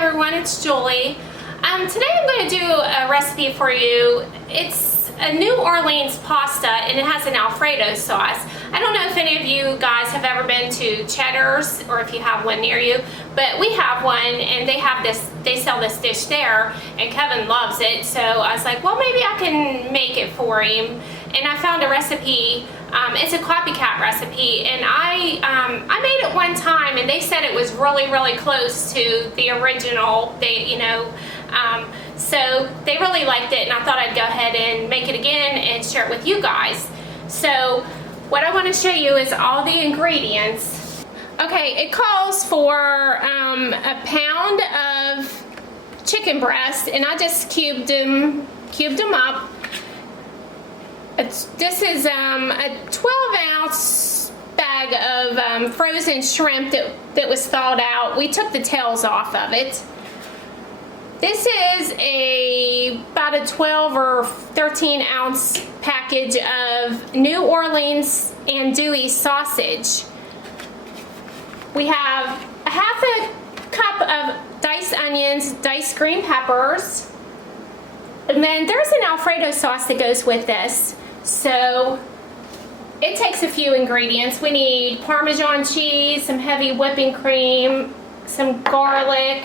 everyone, it's Julie. Today I'm going to do a recipe for you. It's a New Orleans pasta and it has an Alfredo sauce. I don't know if any of you guys have ever been to Cheddars or if you have one near you, but we have one and they sell this dish there and Kevin loves it, so I was like, well, maybe I can make it for him. And I found a recipe. It's a Copycat recipe, and I made it one time, and they said it was really close to the original. So they really liked it, and I thought I'd go ahead and make it again and share it with you guys. So what I want to show you is all the ingredients. Okay, it calls for a pound of chicken breast, and I just cubed them up. This is a 12-ounce bag of frozen shrimp that was thawed out. We took the tails off of it. This is about a 12 or 13-ounce package of New Orleans andouille sausage. We have a half a cup of diced onions, diced green peppers, and then there's an Alfredo sauce that goes with this. So it takes a few ingredients. We need Parmesan cheese, some heavy whipping cream, some garlic,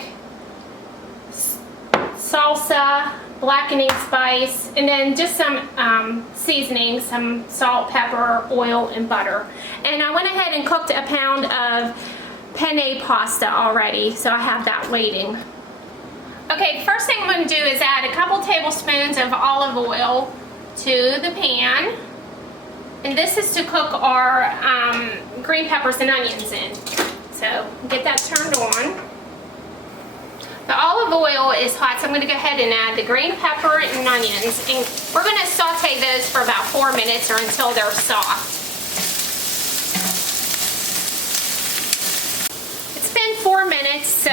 salsa, blackening spice, and then just some seasoning, some salt, pepper, oil, and butter. And I went ahead and cooked a pound of penne pasta already, so I have that waiting. Okay, first thing I'm going to do is add a couple tablespoons of olive oil to the pan, and this is to cook our green peppers and onions in. So get that turned on. The olive oil is hot, so I'm going to go ahead and add the green pepper and onions, and we're going to saute those for about 4 minutes or until they're soft. It's been 4 minutes, so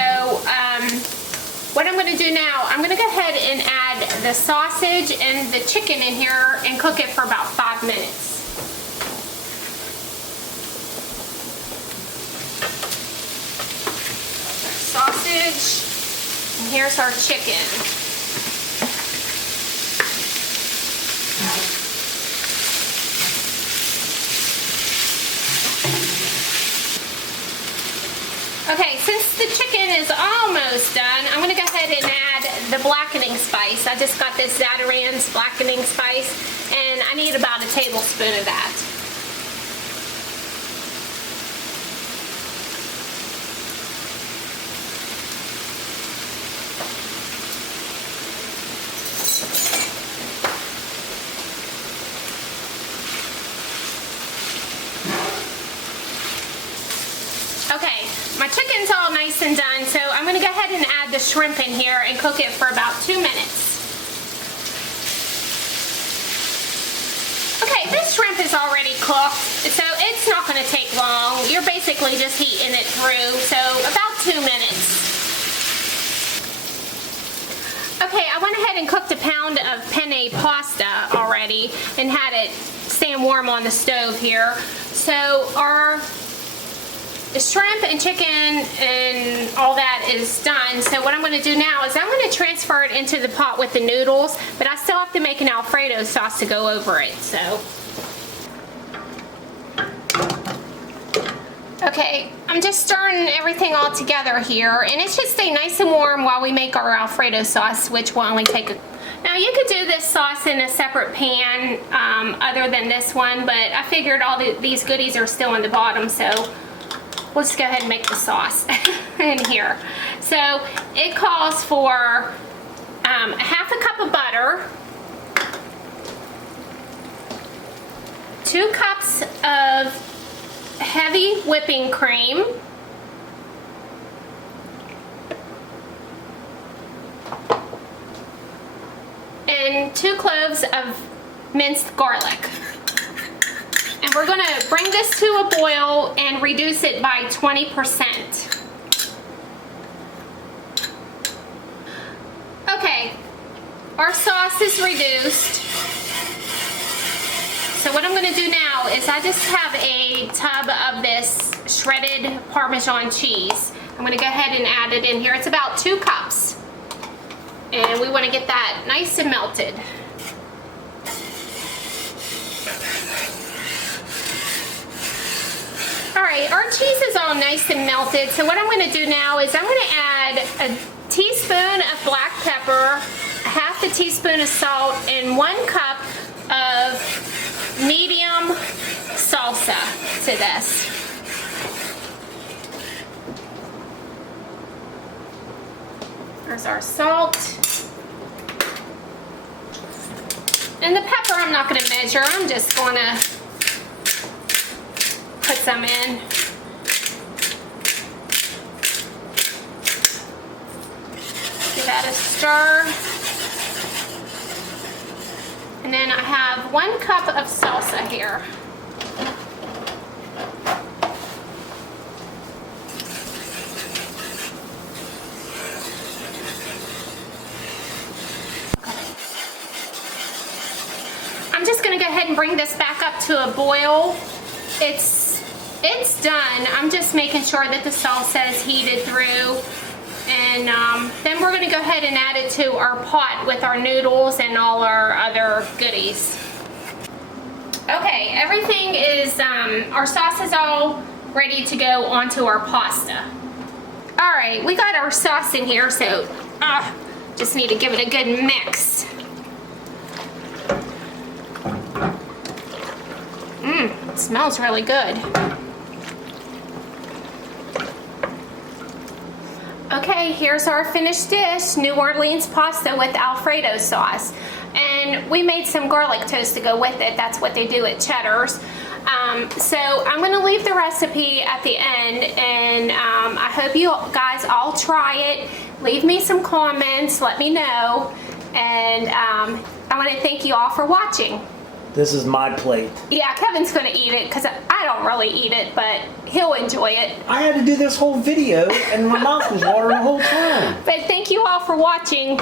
what I'm going to do now, I'm going to go ahead and add the sausage and the chicken in here and cook it for about 5 minutes. Sausage, and here's our chicken. Okay, since the chicken is almost done, I'm going to go ahead and add the blackening spice. I just got this Zatarain's blackening spice, and I need about a tablespoon of that. Okay, my chicken's all nice and done, so I'm going to go ahead and add the shrimp in here and cook it for about 2 minutes. Okay, this shrimp is already cooked, so it's not going to take long. You're basically just heating it through, so about 2 minutes. Okay, I went ahead and cooked a pound of penne pasta already and had it stand warm on the stove here. So the shrimp and chicken and all that is done. So what I'm going to do now is I'm going to transfer it into the pot with the noodles, but I still have to make an Alfredo sauce to go over it. So, okay, I'm just stirring everything all together here, and it should stay nice and warm while we make our Alfredo sauce, which will only take Now you could do this sauce in a separate pan other than this one, but I figured all these goodies are still in the bottom, so we'll just go ahead and make the sauce in here. So it calls for a half a cup of butter, 2 cups of heavy whipping cream, and 2 cloves of minced garlic. And we're going to bring this to a boil and reduce it by 20%. Okay, our sauce is reduced. So what I'm going to do now is I just have a tub of this shredded Parmesan cheese. I'm gonna go ahead and add it in here. It's about 2 cups. And we wanna get that nice and melted. All right, our cheese is all nice and melted. So what I'm gonna do now is I'm gonna add a teaspoon of black pepper, half a teaspoon of salt, and 1 cup of medium salsa to this. There's our salt. And the pepper I'm not gonna measure, I'm just gonna put some in. Give that a stir. And then I have 1 cup of salsa here. I'm just gonna go ahead and bring this back up to a boil. It's done. I'm just making sure that the salsa is heated through. And then we're going to go ahead and add it to our pot with our noodles and all our other goodies. Okay, everything is, our sauce is all ready to go onto our pasta. All right, we got our sauce in here, so just need to give it a good mix. It smells really good. Okay, here's our finished dish, New Orleans pasta with Alfredo sauce. And we made some garlic toast to go with it. That's what they do at Cheddars. So I'm gonna leave the recipe at the end, and I hope you guys all try it. Leave me some comments, let me know. And I wanna thank you all for watching. This is my plate. Yeah, Kevin's gonna eat it because I don't really eat it, but he'll enjoy it. I had to do this whole video and my mouth was watering the whole time. But thank you all for watching.